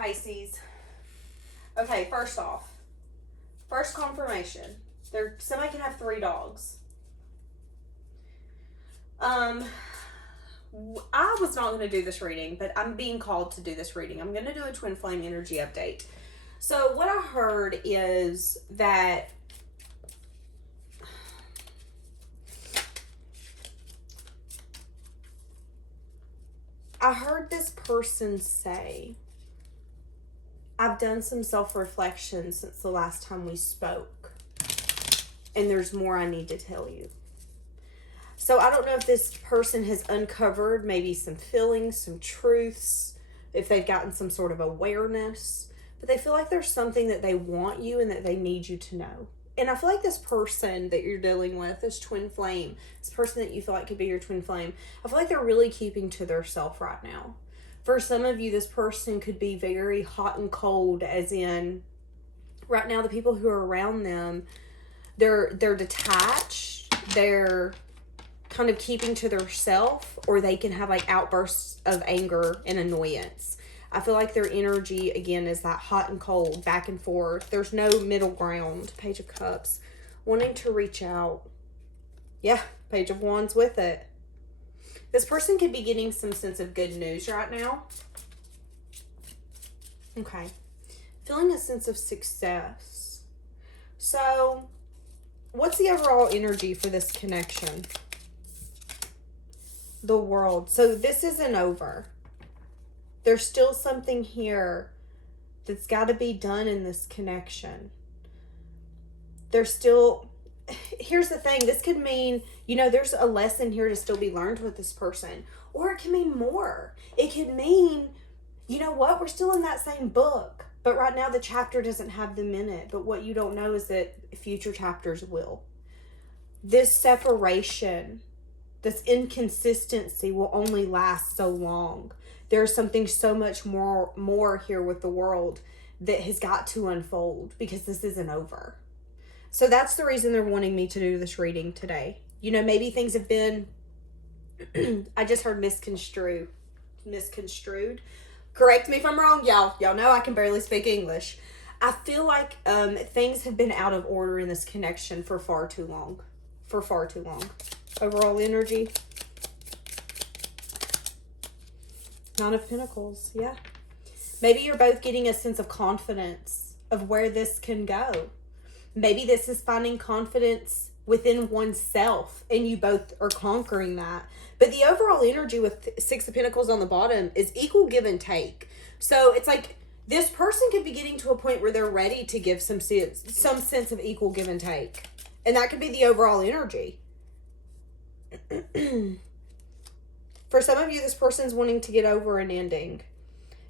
Pisces. Okay, first off, first confirmation. Somebody can have 3 dogs. I was not going to do this reading, but I'm being called to do this reading. I'm going to do a twin flame energy update. So what I heard is that I heard this person say, I've done some self-reflection since the last time we spoke, and there's more I need to tell you. So I don't know if this person has uncovered maybe some feelings, some truths, if they've gotten some sort of awareness, but they feel like there's something that they want you and that they need you to know. And I feel like this person that you're dealing with, this twin flame, this person that you feel like could be your twin flame, I feel like they're really keeping to their self right now. For some of you, this person could be very hot and cold, as in right now the people who are around them, they're detached, they're kind of keeping to their self, or they can have like outbursts of anger and annoyance. I feel like their energy, again, is that hot and cold, back and forth. There's no middle ground. Page of Cups. Wanting to reach out. Yeah, Page of Wands with it. This person could be getting some sense of good news right now. Okay. Feeling a sense of success. So, what's the overall energy for this connection? The World. So, this isn't over. There's still something here that's got to be done in this connection. There's still... Here's the thing. This could mean, there's a lesson here to still be learned with this person. Or it can mean more. It could mean, we're still in that same book. But right now the chapter doesn't have them in it. But what you don't know is that future chapters will. This separation, this inconsistency will only last so long. There's something so much more here with the World that has got to unfold because this isn't over. So that's the reason they're wanting me to do this reading today. Maybe things have been, I just heard misconstrued. Correct me if I'm wrong, y'all. Y'all know I can barely speak English. I feel like things have been out of order in this connection for far too long. Overall energy. 9 of Pentacles, yeah. Maybe you're both getting a sense of confidence of where this can go. Maybe this is finding confidence within oneself and you both are conquering that. But the overall energy with 6 of Pentacles on the bottom is equal give and take. So it's like this person could be getting to a point where they're ready to give some sense of equal give and take. And that could be the overall energy. For some of you, this person's wanting to get over an ending.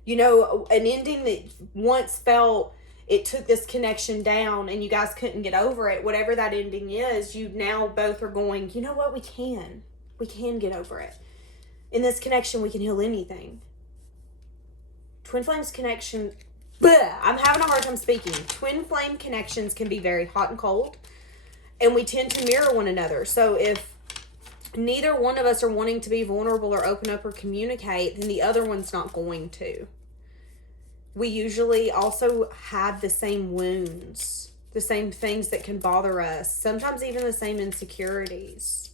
An ending that once felt it took this connection down and you guys couldn't get over it. Whatever that ending is, you now both are going, you know what, we can get over it. In this connection, we can heal anything. Twin flames connection, I'm having a hard time speaking. Twin flame connections can be very hot and cold, and we tend to mirror one another. So if neither one of us are wanting to be vulnerable or open up or communicate, then the other one's not going to. We usually also have the same wounds, the same things that can bother us, sometimes even the same insecurities.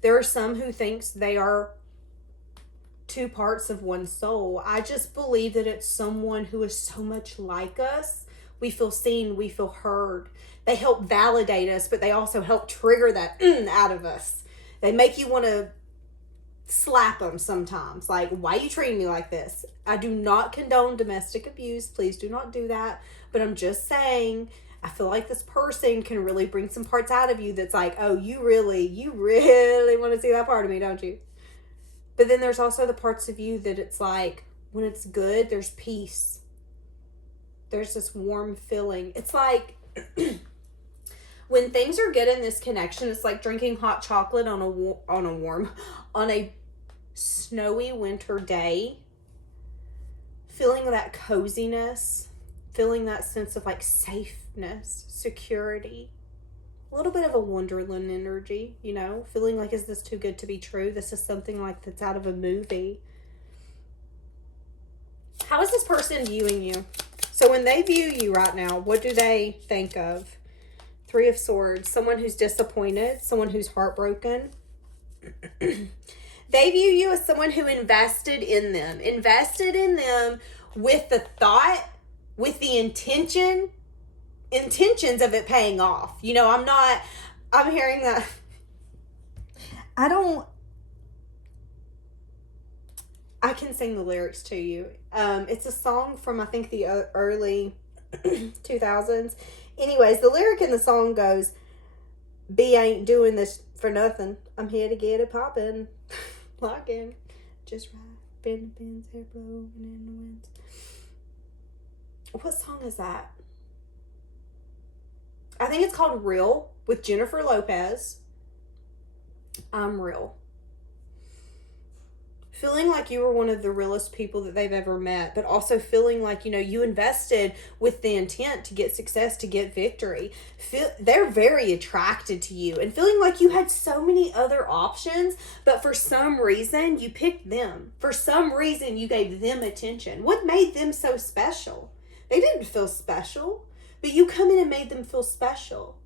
There are some who thinks they are 2 parts of one soul. I just believe that it's someone who is so much like us. We feel seen, we feel heard. They help validate us, but they also help trigger that out of us. They make you want to slap them sometimes. Like, why are you treating me like this? I do not condone domestic abuse. Please do not do that. But I'm just saying, I feel like this person can really bring some parts out of you that's like, oh, you really want to see that part of me, don't you? But then there's also the parts of you that it's like, when it's good, there's peace. There's this warm feeling. It's like... When things are good in this connection, it's like drinking hot chocolate on a snowy winter day. Feeling that coziness, feeling that sense of like safeness, security. A little bit of a Wonderland energy, feeling like, is this too good to be true? This is something like that's out of a movie. How is this person viewing you? So when they view you right now, what do they think of? Three of Swords. Someone who's disappointed. Someone who's heartbroken. They view you as someone who invested in them. Invested in them with the thought, with the intentions of it paying off. You know, I'm hearing that. I can sing the lyrics to you. It's a song from, I think, the early 2000s. Anyways, the lyric in the song goes, B ain't doing this for nothing. I'm here to get it poppin'. Locking. Just right. Bend the pins, hair blowing in the winds. What song is that? I think it's called Real with Jennifer Lopez. I'm real. Feeling like you were one of the realest people that they've ever met, but also feeling like, you know, you invested with the intent to get success, to get victory. They're very attracted to you and feeling like you had so many other options, but for some reason you picked them. For some reason you gave them attention. What made them so special? They didn't feel special, but you come in and made them feel special.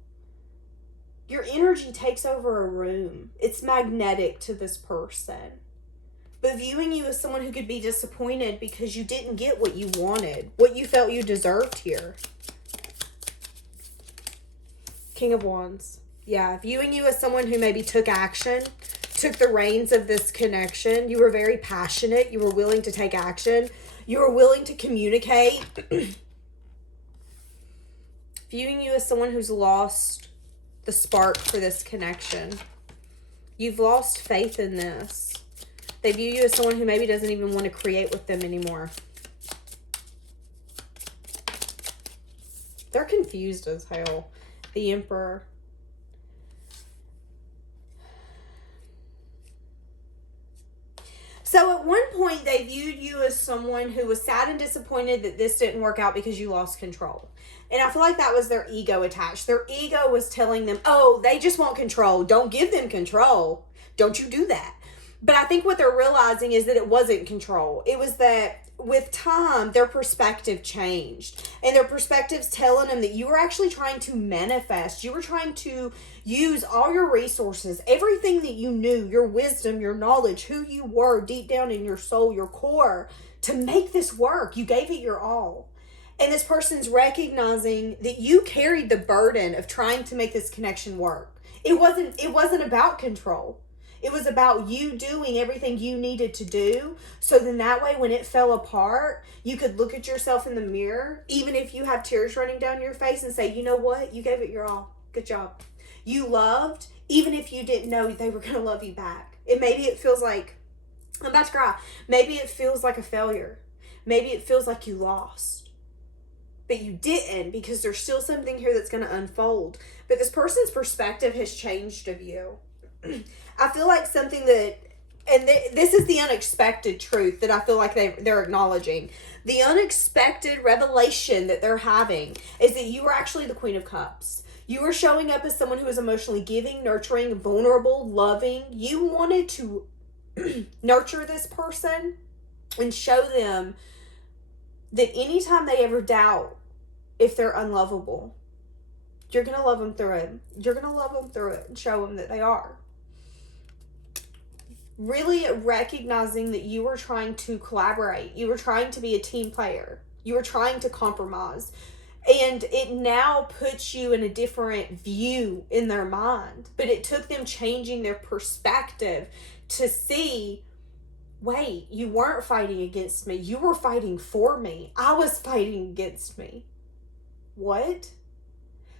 Your energy takes over a room. It's magnetic to this person. But viewing you as someone who could be disappointed because you didn't get what you wanted, what you felt you deserved here. King of Wands. Yeah, viewing you as someone who maybe took action, took the reins of this connection. You were very passionate. You were willing to take action. You were willing to communicate. Viewing you as someone who's lost the spark for this connection. You've lost faith in this. They view you as someone who maybe doesn't even want to create with them anymore. They're confused as hell. The Emperor. So at one point, they viewed you as someone who was sad and disappointed that this didn't work out because you lost control. And I feel like that was their ego attached. Their ego was telling them, oh, they just want control. Don't give them control. Don't you do that. But I think what they're realizing is that it wasn't control. It was that with time, their perspective changed. And their perspective's telling them that you were actually trying to manifest. You were trying to use all your resources, everything that you knew, your wisdom, your knowledge, who you were deep down in your soul, your core, to make this work. You gave it your all. And this person's recognizing that you carried the burden of trying to make this connection work. It wasn't about control. It was about you doing everything you needed to do. So then that way, when it fell apart, you could look at yourself in the mirror, even if you have tears running down your face, and say, you know what? You gave it your all. Good job. You loved, even if you didn't know they were going to love you back. Maybe it feels like, I'm about to cry. Maybe it feels like a failure. Maybe it feels like you lost. But you didn't, because there's still something here that's going to unfold. But this person's perspective has changed of you. I feel like something that, and this is the unexpected truth that I feel like they're acknowledging. The unexpected revelation that they're having is that you are actually the Queen of Cups. You are showing up as someone who is emotionally giving, nurturing, vulnerable, loving. You wanted to nurture this person and show them that anytime they ever doubt if they're unlovable, you're going to love them through it. You're going to love them through it and show them that they are. Really recognizing that you were trying to collaborate. You were trying to be a team player. You were trying to compromise. And it now puts you in a different view in their mind. But it took them changing their perspective to see, wait, you weren't fighting against me. You were fighting for me. I was fighting against me. What?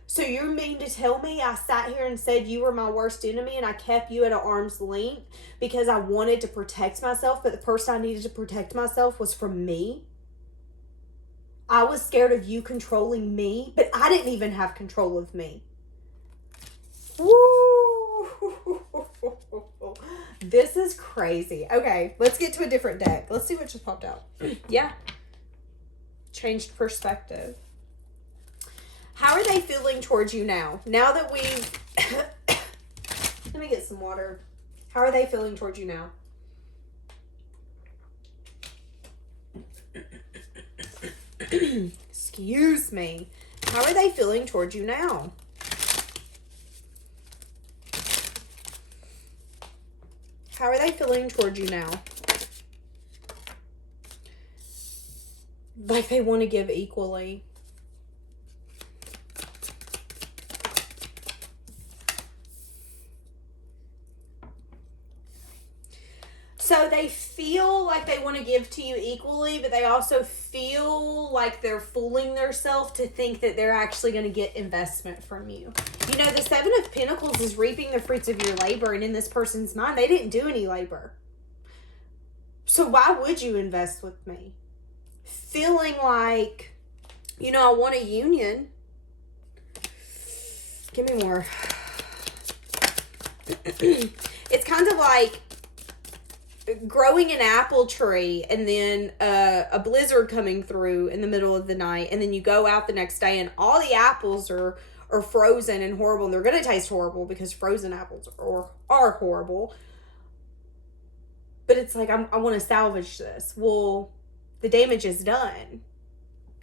So you mean to tell me I sat here and said you were my worst enemy and I kept you at an arm's length because I wanted to protect myself, but the person I needed to protect myself was from me? I was scared of you controlling me, but I didn't even have control of me. Woo! This is crazy. Okay, let's get to a different deck. Let's see what just popped out. Yeah. Changed perspective. How are they feeling towards you now? Now that we've... Let me get some water. How are they feeling towards you now? Excuse me. How are they feeling towards you now? How are they feeling towards you now? Like they want to give equally. So they feel like they want to give to you equally, but they also feel like they're fooling themselves to think that they're actually going to get investment from you. You know, the Seven of Pentacles is reaping the fruits of your labor, and in this person's mind, they didn't do any labor. So why would you invest with me? Feeling like, you know, I want a union. Give me more. It's kind of like growing an apple tree and then a blizzard coming through in the middle of the night, and then you go out the next day and all the apples are frozen and horrible, and they're going to taste horrible because frozen apples are horrible. But it's like, I want to salvage this. Well, the damage is done.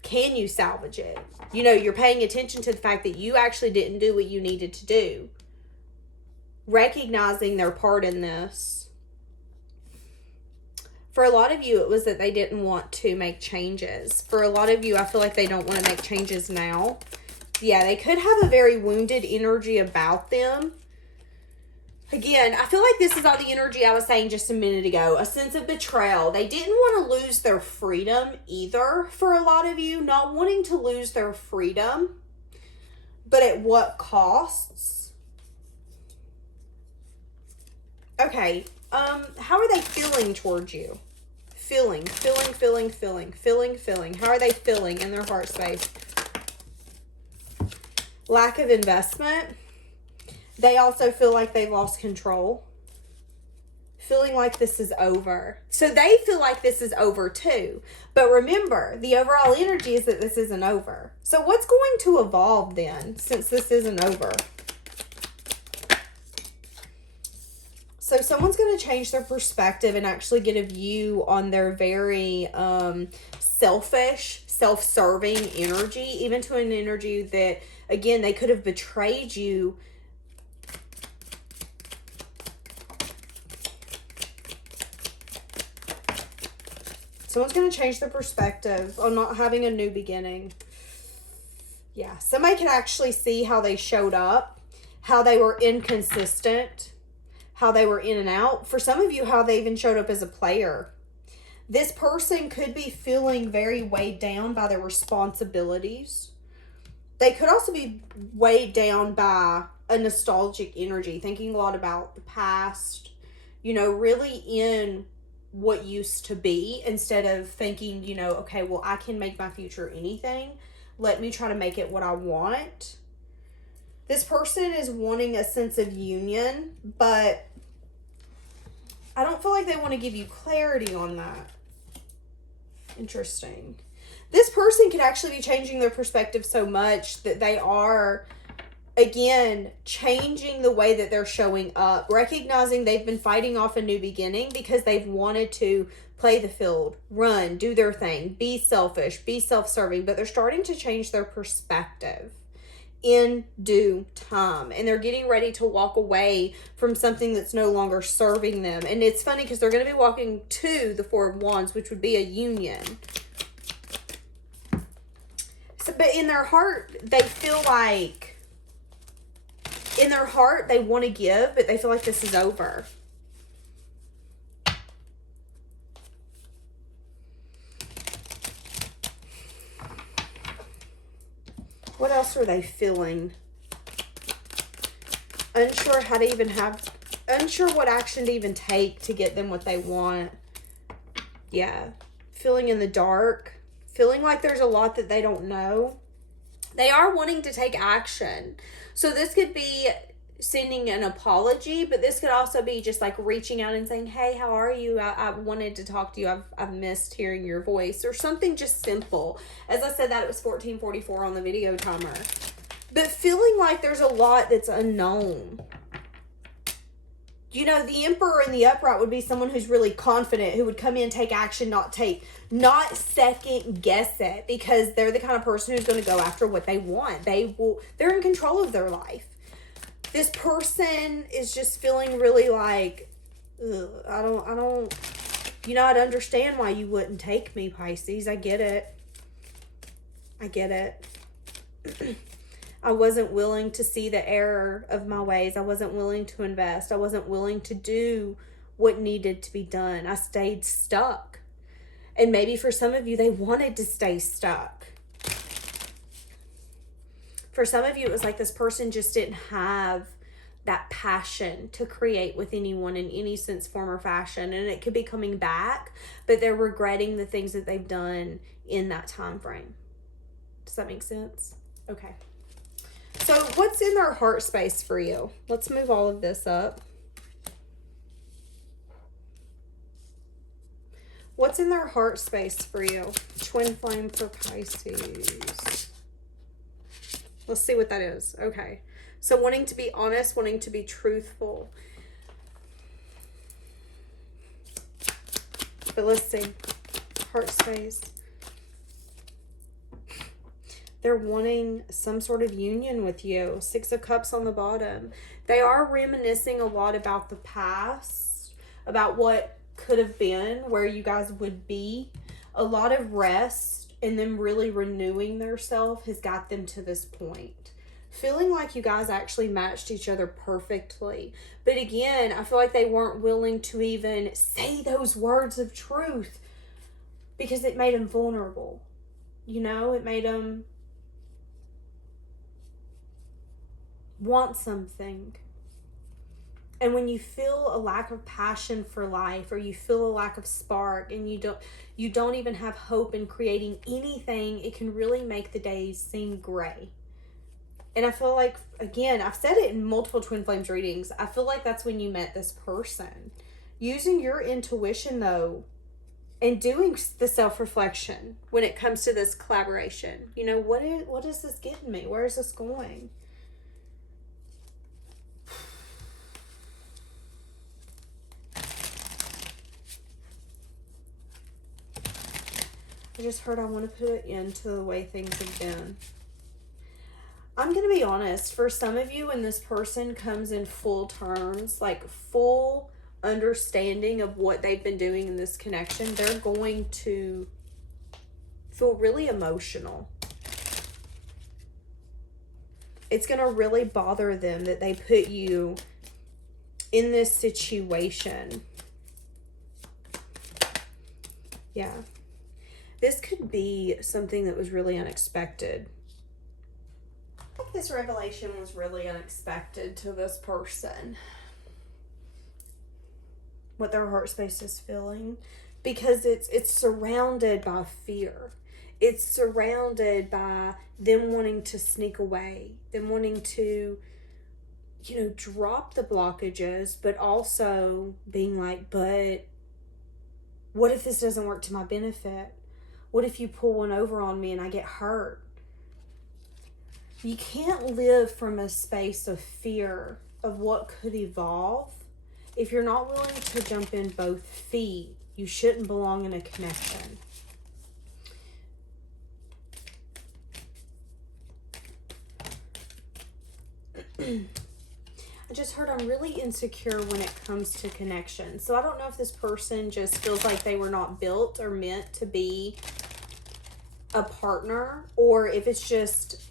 Can you salvage it? You know, you're paying attention to the fact that you actually didn't do what you needed to do. Recognizing their part in this. For a lot of you, it was that they didn't want to make changes. For a lot of you, I feel like they don't want to make changes now. Yeah, they could have a very wounded energy about them. Again, I feel like this is all the energy I was saying just a minute ago. A sense of betrayal. They didn't want to lose their freedom either, for a lot of you. Not wanting to lose their freedom. But at what costs? Okay. How are they feeling towards you? Feeling. How are they feeling in their heart space? Lack of investment. They also feel like they've lost control. Feeling like this is over. So they feel like this is over too. But remember, the overall energy is that this isn't over. So what's going to evolve then, since this isn't over? So someone's going to change their perspective and actually get a view on their very selfish, self-serving energy, even to an energy that, again, they could have betrayed you. Someone's going to change their perspective on not having a new beginning. Yeah, somebody can actually see how they showed up, how they were inconsistent, how they were in and out. For some of you, how they even showed up as a player. This person could be feeling very weighed down by their responsibilities. They could also be weighed down by a nostalgic energy, thinking a lot about the past, you know, really in what used to be, instead of thinking, you know, okay, well, I can make my future anything. Let me try to make it what I want. This person is wanting a sense of union, but I don't feel like they want to give you clarity on that. Interesting. This person could actually be changing their perspective so much that they are, again, changing the way that they're showing up, recognizing they've been fighting off a new beginning because they've wanted to play the field, run, do their thing, be selfish, be self-serving, but they're starting to change their perspective in due time, and they're getting ready to walk away from something that's no longer serving them. And it's funny because they're going to be walking to the Four of Wands, which would be a union. So, but in their heart, they feel like, in their heart, they want to give, but they feel like this is over. What else are they feeling? Unsure how to even unsure what action to even take to get them what they want. Yeah. Feeling in the dark. Feeling like there's a lot that they don't know. They are wanting to take action. So this could be sending an apology, but this could also be just like reaching out and saying, hey, how are you? I wanted to talk to you. I've missed hearing your voice, or something just simple. As I said, that it was 14:44 on the video timer. But feeling like there's a lot that's unknown. You know, the Emperor in the upright would be someone who's really confident, who would come in, take action, not second guess it, because they're the kind of person who's going to go after what they want. They're in control of their life. This person is just feeling really like, I don't, I'd understand why you wouldn't take me, Pisces. I get it. I wasn't willing to see the error of my ways. I wasn't willing to invest. I wasn't willing to do what needed to be done. I stayed stuck. And maybe for some of you, they wanted to stay stuck. For some of you, it was like this person just didn't have that passion to create with anyone in any sense, form, or fashion. And it could be coming back, but they're regretting the things that they've done in that time frame. Does that make sense? Okay. So what's in their heart space for you? Let's move all of this up. What's in their heart space for you? Twin flame for Pisces. Let's see what that is. Okay. So wanting to be honest, wanting to be truthful. But let's see. Heart space. They're wanting some sort of union with you. Six of Cups on the bottom. They are reminiscing a lot about the past, about what could have been, where you guys would be. A lot of rest and them really renewing themselves has got them to this point. Feeling like you guys actually matched each other perfectly. But again, I feel like they weren't willing to even say those words of truth because it made them vulnerable. You know, it made them want something. And when you feel a lack of passion for life, or you feel a lack of spark, and you don't even have hope in creating anything, it can really make the days seem gray. And I feel like, again, I've said it in multiple Twin Flames readings, I feel like that's when you met this person. Using your intuition, though, and doing the self-reflection when it comes to this collaboration. You know, what is this getting me? Where is this going? I just heard I want to put an end to the way things have been. I'm going to be honest. For some of you, when this person comes in full terms, like full understanding of what they've been doing in this connection, they're going to feel really emotional. It's going to really bother them that they put you in this situation. Yeah. This could be something that was really unexpected. I think this revelation was really unexpected to this person. What their heart space is feeling. Because it's surrounded by fear. It's surrounded by them wanting to sneak away. Them wanting to, drop the blockages. But also being like, but what if this doesn't work to my benefit? What if you pull one over on me and I get hurt? You can't live from a space of fear of what could evolve. If you're not willing to jump in both feet, you shouldn't belong in a connection. I just heard I'm really insecure when it comes to connection. So I don't know if this person just feels like they were not built or meant to be a partner, or if it's just,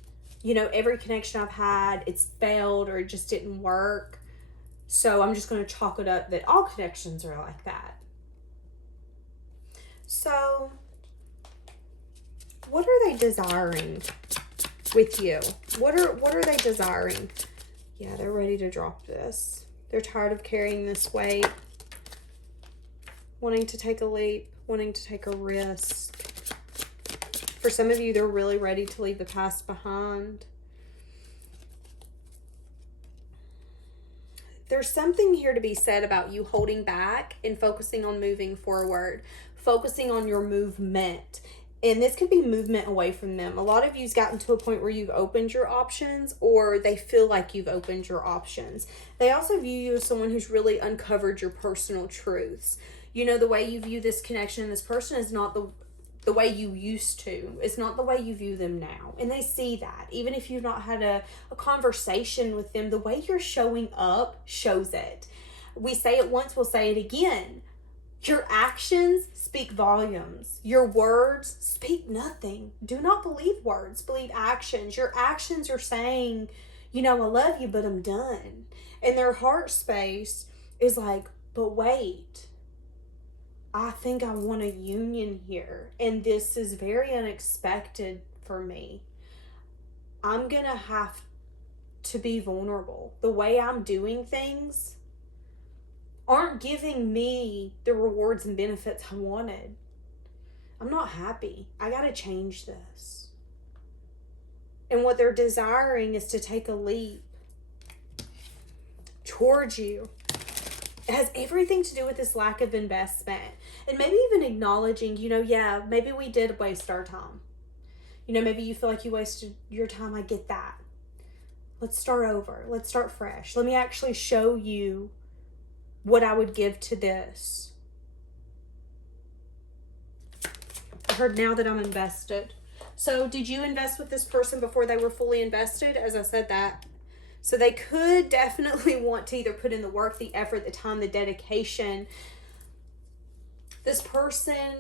every connection I've had, it's failed or it just didn't work. So I'm just going to chalk it up that all connections are like that. So what are they desiring with you? What are they desiring? Yeah, they're ready to drop this. They're tired of carrying this weight. Wanting to take a leap. Wanting to take a risk. For some of you, they're really ready to leave the past behind. There's something here to be said about you holding back and focusing on moving forward. Focusing on your movement. And this could be movement away from them. A lot of you's gotten to a point where you've opened your options, or they feel like you've opened your options. They also view you as someone who's really uncovered your personal truths. You know, the way you view this connection, this person is not the way you used to. It's not the way you view them now. And they see that. Even if you've not had a conversation with them, the way you're showing up shows it. We say it once, we'll say it again. Your actions speak volumes. Your words speak nothing. Do not believe words, believe actions. Your actions are saying, you know, I love you, but I'm done. And their heart space is like, but wait, I think I want a union here. And this is very unexpected for me. I'm going to have to be vulnerable. The way I'm doing things aren't giving me the rewards and benefits I wanted. I'm not happy. I got to change this. And what they're desiring is to take a leap towards you. It has everything to do with this lack of investment. And maybe even acknowledging, you know, yeah, maybe we did waste our time. You know, maybe you feel like you wasted your time. I get that. Let's start over. Let's start fresh. Let me actually show you what I would give to this. I heard now that I'm invested. So did you invest with this person before they were fully invested? As I said that. So they could definitely want to either put in the work, the effort, the time, the dedication. This person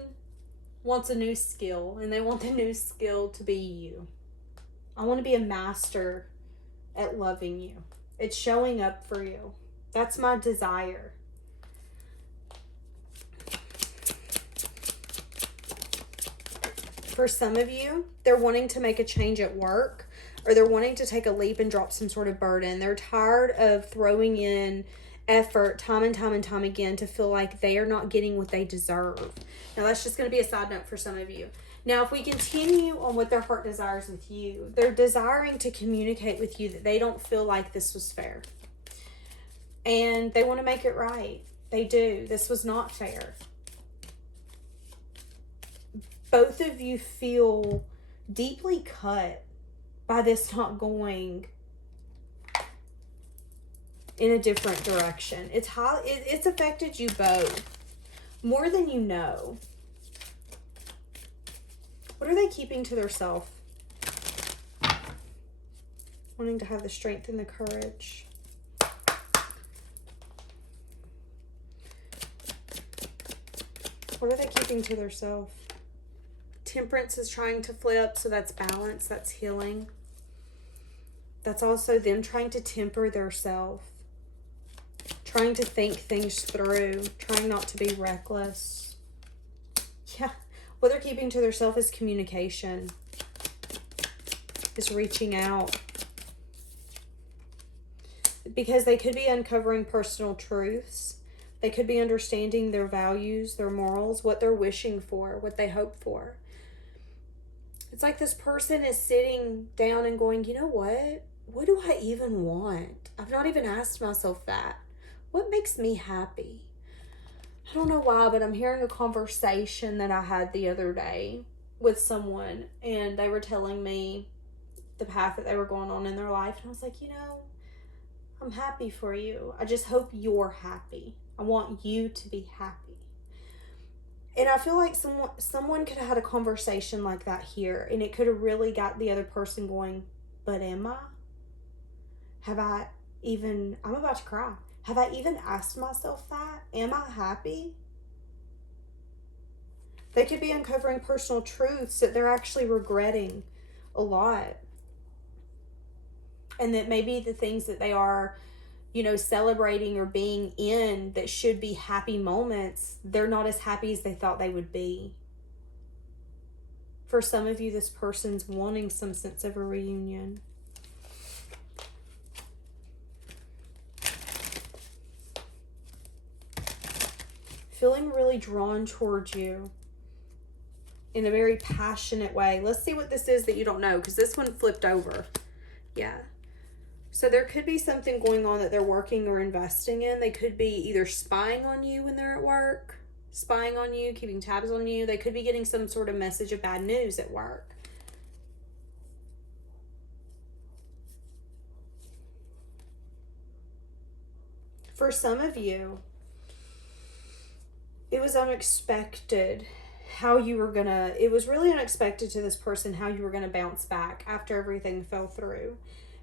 wants a new skill, and they want the new skill to be you. I want to be a master at loving you. It's showing up for you. That's my desire. For some of you, they're wanting to make a change at work, or they're wanting to take a leap and drop some sort of burden. They're tired of throwing in effort time and time and time again to feel like they are not getting what they deserve. Now, that's just going to be a side note for some of you. Now, if we continue on what their heart desires with you, they're desiring to communicate with you that they don't feel like this was fair. And they want to make it right. They do. This was not fair. Both of you feel deeply cut by this not going in a different direction. It's affected you both more than you know. What are they keeping to themselves? Wanting to have the strength and the courage. What are they keeping to themselves? Temperance is trying to flip, so that's balance, that's healing. That's also them trying to temper their self, trying to think things through, trying not to be reckless. Yeah, what they're keeping to themselves is communication, is reaching out. Because they could be uncovering personal truths. They could be understanding their values, their morals, what they're wishing for, what they hope for. It's like this person is sitting down and going, you know what? What do I even want? I've not even asked myself that. What makes me happy? I don't know why, but I'm hearing a conversation that I had the other day with someone, and they were telling me the path that they were going on in their life. And I was like, you know, I'm happy for you. I just hope you're happy. I want you to be happy. And I feel like someone could have had a conversation like that here, and it could have really got the other person going, but am I? I'm about to cry. Have I even asked myself that? Am I happy? They could be uncovering personal truths that they're actually regretting a lot. And that maybe the things that they are, you know, celebrating or being in that should be happy moments, they're not as happy as they thought they would be. For some of you, this person's wanting some sense of a reunion. Feeling really drawn towards you in a very passionate way. Let's see what this is that you don't know, because this one flipped over. Yeah. So there could be something going on that they're working or investing in. They could be either spying on you when they're at work, spying on you, keeping tabs on you. They could be getting some sort of message of bad news at work. For some of you, it was unexpected how you were gonna, it was really unexpected to this person how you were gonna bounce back after everything fell through.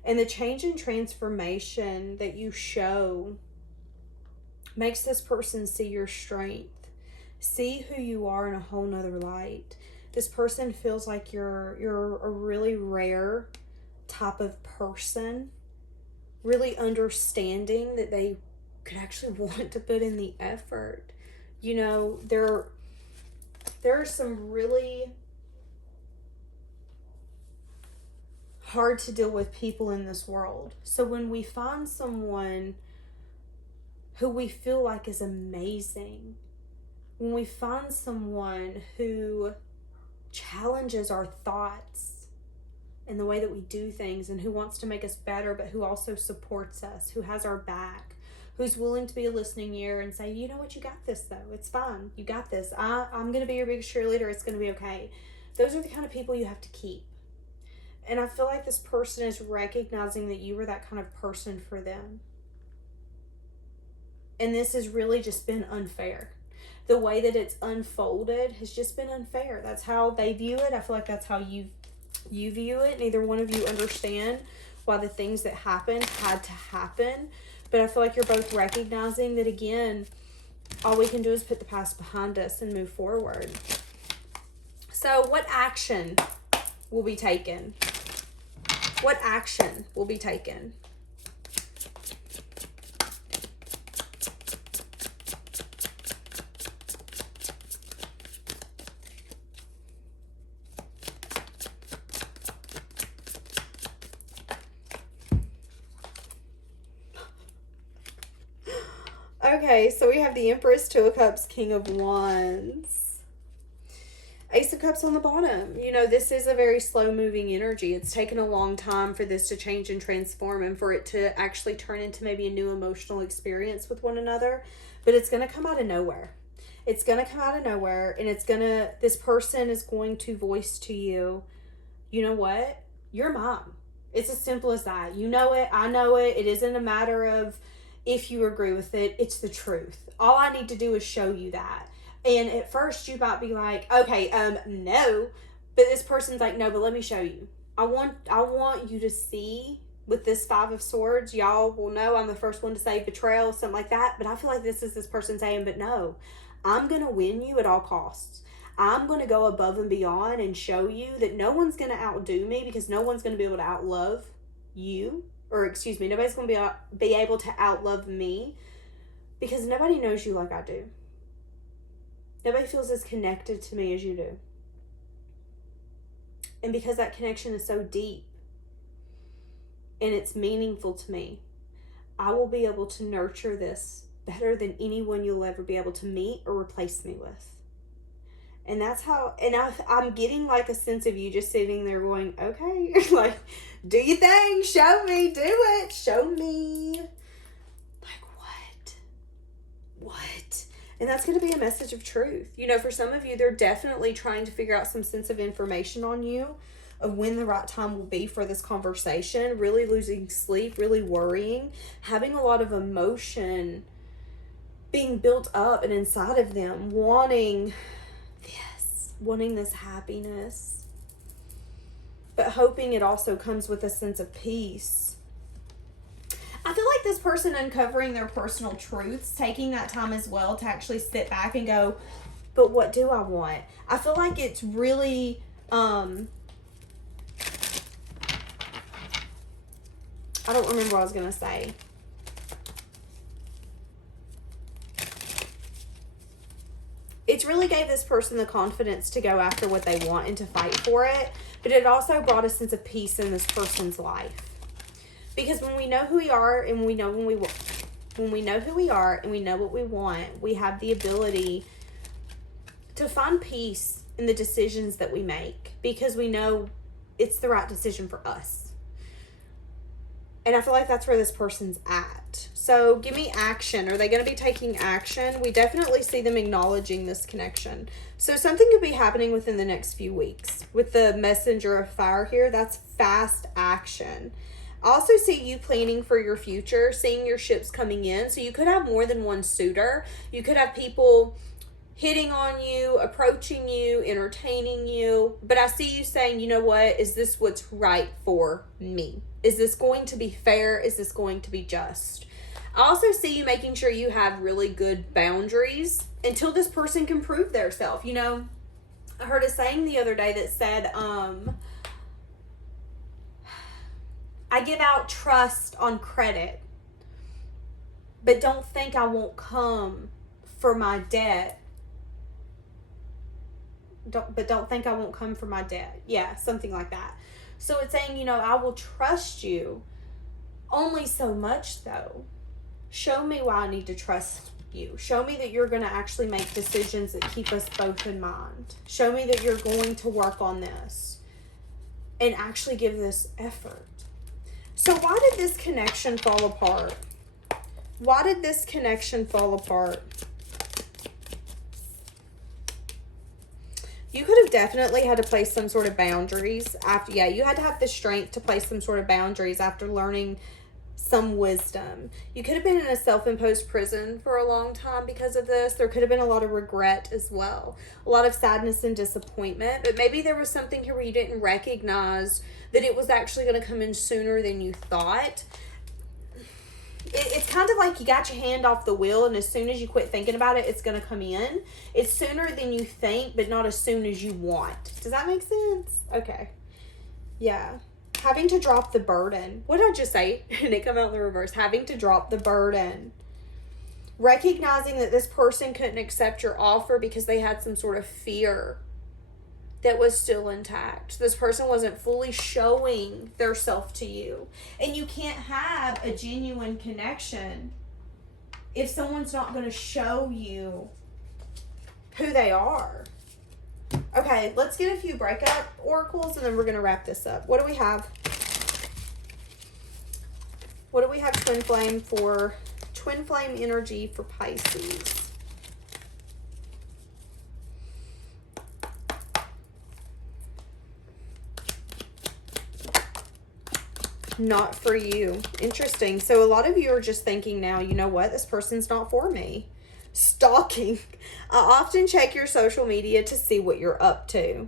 And the change and transformation that you show makes this person see your strength, see who you are in a whole nother light. This person feels like you're a really rare type of person, really understanding that they could actually want to put in the effort. You know, there are some really hard to deal with people in this world. So when we find someone who we feel like is amazing, when we find someone who challenges our thoughts and the way that we do things, and who wants to make us better, but who also supports us, who has our back, who's willing to be a listening ear and say, you know what, you got this though. It's fine. You got this. I'm going to be your biggest cheerleader. It's going to be okay. Those are the kind of people you have to keep. And I feel like this person is recognizing that you were that kind of person for them. And this has really just been unfair. The way that it's unfolded has just been unfair. That's how they view it. I feel like that's how you view it. Neither one of you understand why the things that happened had to happen. But I feel like you're both recognizing that, again, all we can do is put the past behind us and move forward. So what action will be taken? What action will be taken? Okay, so we have the Empress, Two of Cups, King of Wands, Ace of Cups on the bottom. You know, this is a very slow-moving energy. It's taken a long time for this to change and transform, and for it to actually turn into maybe a new emotional experience with one another. But it's going to come out of nowhere. It's going to come out of nowhere, and this person is going to voice to you, you know what? You're mom. It's as simple as that. You know it. I know it. It isn't a matter of if you agree with it. It's the truth. All I need to do is show you that. And at first you might be like, okay, no. But this person's like, no, but let me show you. I want you to see with this Five of Swords. Y'all will know I'm the first one to say betrayal, something like that. But I feel like this is this person saying, but no, I'm going to win you at all costs. I'm going to go above and beyond and show you that no one's going to outdo me, because no one's going to be able to outlove you. Or excuse me, nobody's going to be able to outlove me, because nobody knows you like I do. Nobody feels as connected to me as you do. And because that connection is so deep and it's meaningful to me, I will be able to nurture this better than anyone you'll ever be able to meet or replace me with. And that's how, and I'm getting like a sense of you just sitting there going, okay, like, do your thing, show me, do it, show me. Like, what? And that's going to be a message of truth. You know, for some of you, they're definitely trying to figure out some sense of information on you, of when the right time will be for this conversation, really losing sleep, really worrying, having a lot of emotion being built up and inside of them, wanting this happiness, but hoping it also comes with a sense of peace. I feel like this person uncovering their personal truths, taking that time as well to actually sit back and go, but what do I want? I feel like it's really, I don't remember what I was going to say. It's really gave this person the confidence to go after what they want and to fight for it. But it also brought a sense of peace in this person's life. Because when we know who we are and we know when we know who we are and we know what we want, we have the ability to find peace in the decisions that we make, because we know it's the right decision for us. And I feel like that's where this person's at. So give me action. Are they going to be taking action? We definitely see them acknowledging this connection. So something could be happening within the next few weeks. With the messenger of fire here, that's fast action. I also see you planning for your future, seeing your ships coming in. So you could have more than one suitor. You could have people hitting on you, approaching you, entertaining you. But I see you saying, you know what? Is this what's right for me? Is this going to be fair? Is this going to be just? I also see you making sure you have really good boundaries until this person can prove their self. You know, I heard a saying the other day that said, I give out trust on credit, but don't think I won't come for my debt. Don't think I won't come for my debt. Yeah, something like that. So it's saying, you know, I will trust you only so much though. Show me why I need to trust you. Show me that you're going to actually make decisions that keep us both in mind. Show me that you're going to work on this and actually give this effort. So why did this connection fall apart? Why did this connection fall apart? You could have definitely had to place some sort of boundaries after, yeah, you had to have the strength to place some sort of boundaries after learning some wisdom. You could have been in a self-imposed prison for a long time because of this. There could have been a lot of regret as well. A lot of sadness and disappointment. But maybe there was something here where you didn't recognize that it was actually going to come in sooner than you thought. It's kind of like you got your hand off the wheel, and as soon as you quit thinking about it, it's going to come in. It's sooner than you think, but not as soon as you want. Does that make sense? Okay. Yeah. Having to drop the burden. What did I just say? And it come out in the reverse. Having to drop the burden. Recognizing that this person couldn't accept your offer because they had some sort of fear that was still intact. This person wasn't fully showing their self to you. And you can't have a genuine connection if someone's not going to show you who they are. Okay, let's get a few breakup oracles and then we're going to wrap this up. What do we have? What do we have twin flame for? Twin flame energy for Pisces. Not for you. Interesting. So a lot of you are just thinking now, you know what? This person's not for me. Stalking. I often check your social media to see what you're up to.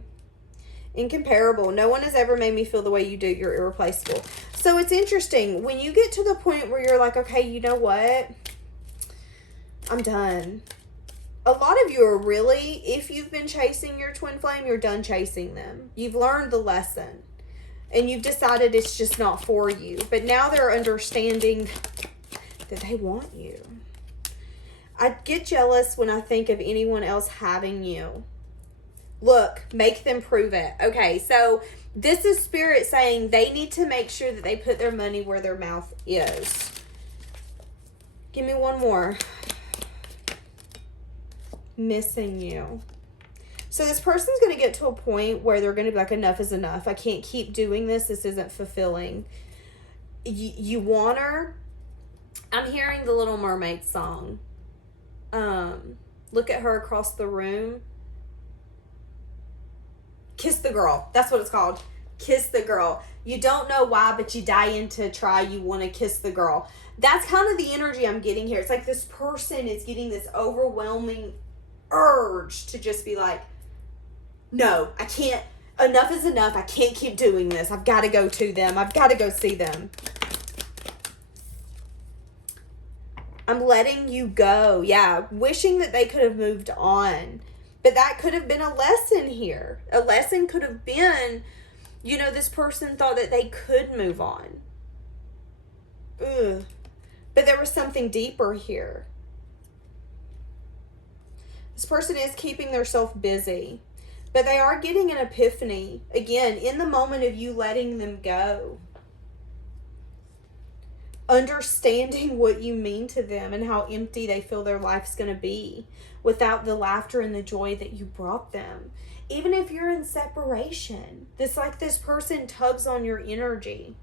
Incomparable. No one has ever made me feel the way you do. You're irreplaceable. So it's interesting. When you get to the point where you're like, okay, you know what? I'm done. A lot of you are really, if you've been chasing your twin flame, you're done chasing them. You've learned the lesson. And you've decided it's just not for you. But now they're understanding that they want you. I get jealous when I think of anyone else having you. Look, make them prove it. Okay, so this is Spirit saying they need to make sure that they put their money where their mouth is. Give me one more. Missing you. So this person's going to get to a point where they're going to be like, enough is enough. I can't keep doing this. This isn't fulfilling. You want her. I'm hearing the Little Mermaid song. Look at her across the room. Kiss the girl. That's what it's called. Kiss the girl. You don't know why, but you die in to try. You want to kiss the girl. That's kind of the energy I'm getting here. It's like this person is getting this overwhelming urge to just be like, no, I can't. Enough is enough. I can't keep doing this. I've got to go to them. I've got to go see them. I'm letting you go. Yeah, wishing that they could have moved on. But that could have been a lesson here. A lesson could have been, you know, this person thought that they could move on. Ugh. But there was something deeper here. This person is keeping themselves busy. But they are getting an epiphany, again, in the moment of you letting them go. Understanding what you mean to them and how empty they feel their life's going to be without the laughter and the joy that you brought them. Even if you're in separation, this person tugs on your energy.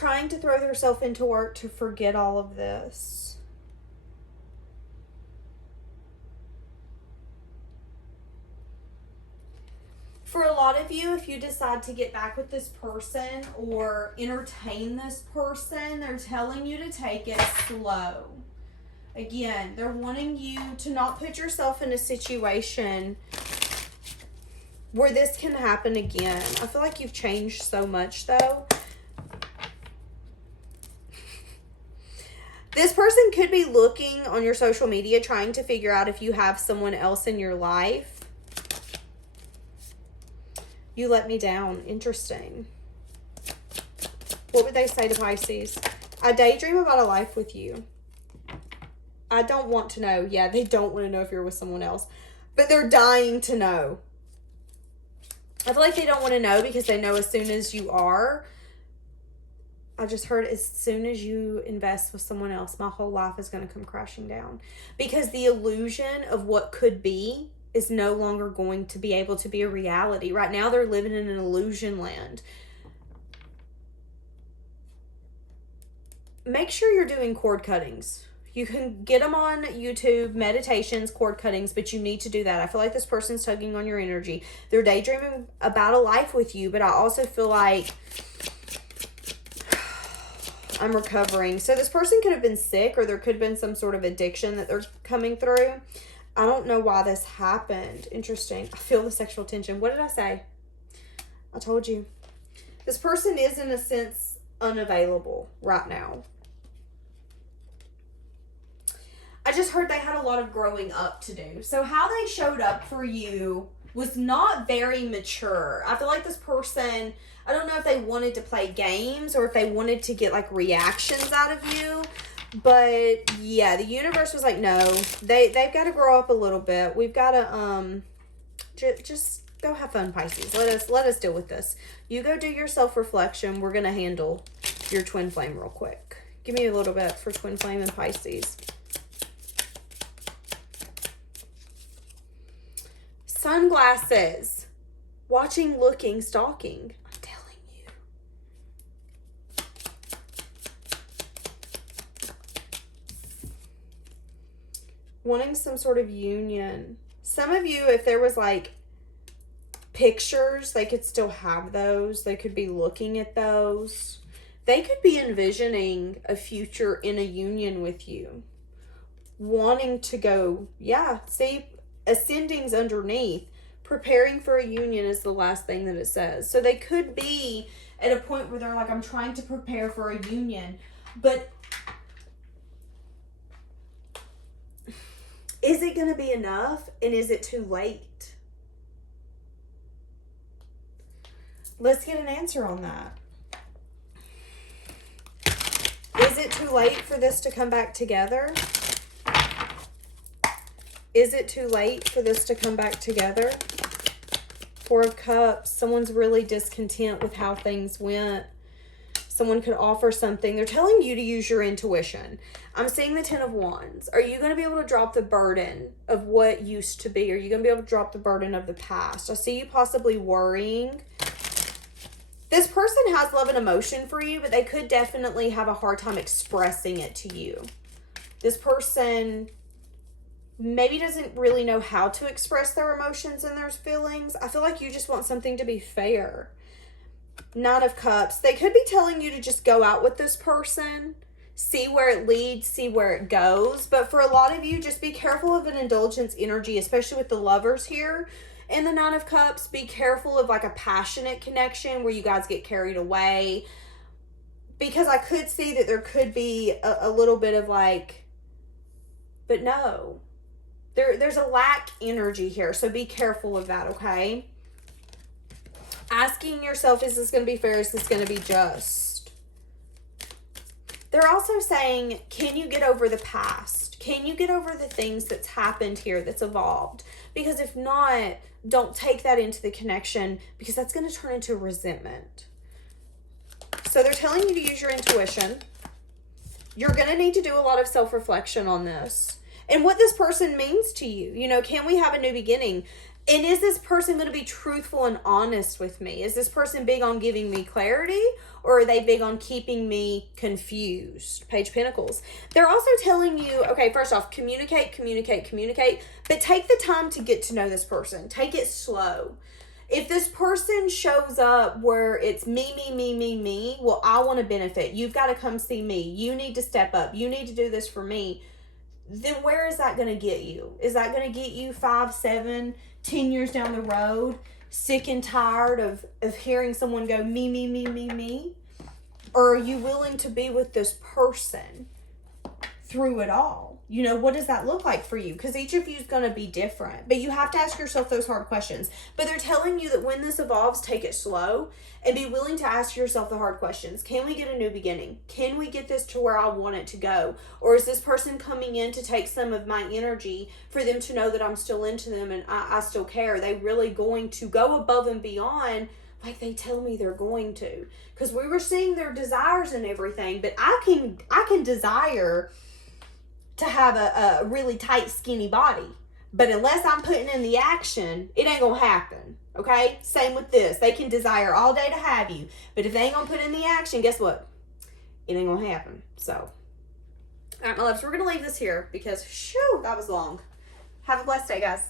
trying to throw themselves into work to forget all of this. For a lot of you, if you decide to get back with this person or entertain this person, they're telling you to take it slow. Again, they're wanting you to not put yourself in a situation where this can happen again. I feel like you've changed so much, though. This person could be looking on your social media, trying to figure out if you have someone else in your life. You let me down. Interesting. What would they say to Pisces? I daydream about a life with you. I don't want to know. Yeah, they don't want to know if you're with someone else. But they're dying to know. I feel like they don't want to know because they know as soon as you are. I just heard as soon as you invest with someone else, my whole life is going to come crashing down. Because the illusion of what could be is no longer going to be able to be a reality. Right now, they're living in an illusion land. Make sure you're doing cord cuttings. You can get them on YouTube, meditations, cord cuttings, but you need to do that. I feel like this person's tugging on your energy. They're daydreaming about a life with you, but I also feel like I'm recovering. So this person could have been sick, or there could have been some sort of addiction that they're coming through. I don't know why this happened. Interesting. I feel the sexual tension. What did I say? I told you. This person is, in a sense, unavailable right now. I just heard they had a lot of growing up to do. So how they showed up for you was not very mature. I feel like this person, I don't know if they wanted to play games or if they wanted to get like reactions out of you. But yeah, the universe was like, no, they've got to grow up a little bit. We've got to just go have fun, Pisces. Let us deal with this. You go do your self-reflection. We're going to handle your twin flame real quick. Give me a little bit for twin flame and Pisces. Sunglasses. Watching, looking, stalking. I'm telling you. Wanting some sort of union. Some of you, if there was like pictures, they could still have those. They could be looking at those. They could be envisioning a future in a union with you. Wanting to go, yeah, see, ascending's underneath. Preparing for a union is the last thing that it says. So they could be at a point where they're like, I'm trying to prepare for a union. But is it going to be enough? And is it too late? Let's get an answer on that. Is it too late for this to come back together? Is it too late for this to come back together? Four of Cups. Someone's really discontent with how things went. Someone could offer something. They're telling you to use your intuition. I'm seeing the Ten of Wands. Are you going to be able to drop the burden of what used to be? Are you going to be able to drop the burden of the past? I see you possibly worrying. This person has love and emotion for you, but they could definitely have a hard time expressing it to you. This person maybe doesn't really know how to express their emotions and their feelings. I feel like you just want something to be fair. Knight of Cups. They could be telling you to just go out with this person, see where it leads, see where it goes. But for a lot of you, just be careful of an indulgence energy, especially with the lovers here. And the Nine of Cups, be careful of like a passionate connection where you guys get carried away. Because I could see that there could be a little bit of like, but no. There's a lack energy here, so be careful of that, okay? Asking yourself, is this going to be fair? Is this going to be just? They're also saying, can you get over the past? Can you get over the things that's happened here that's evolved? Because if not, don't take that into the connection because that's going to turn into resentment. So they're telling you to use your intuition. You're going to need to do a lot of self-reflection on this. And what this person means to you. You know, can we have a new beginning? And is this person going to be truthful and honest with me? Is this person big on giving me clarity, or are they big on keeping me confused? Page of Pentacles. They're also telling you, okay, first off, communicate, but take the time to get to know this person. Take it slow. If this person shows up where it's me, well, I want to benefit. You've got to come see me. You need to step up. You need to do this for me. Then where is that going to get you? Is that going to get you 5, 7, 10 years down the road, sick and tired of hearing someone go me? Or are you willing to be with this person through it all? You know, what does that look like for you? Because each of you is going to be different. But you have to ask yourself those hard questions. But they're telling you that when this evolves, take it slow and be willing to ask yourself the hard questions. Can we get a new beginning? Can we get this to where I want it to go? Or is this person coming in to take some of my energy for them to know that I'm still into them and I still care? Are they really going to go above and beyond like they tell me they're going to? Because we were seeing their desires and everything, but I can desire to have a really tight, skinny body. But unless I'm putting in the action, it ain't gonna happen. Okay? Same with this. They can desire all day to have you, but if they ain't gonna put in the action, guess what? It ain't gonna happen. So, all right, my loves, we're gonna leave this here because, shoo, that was long. Have a blessed day, guys.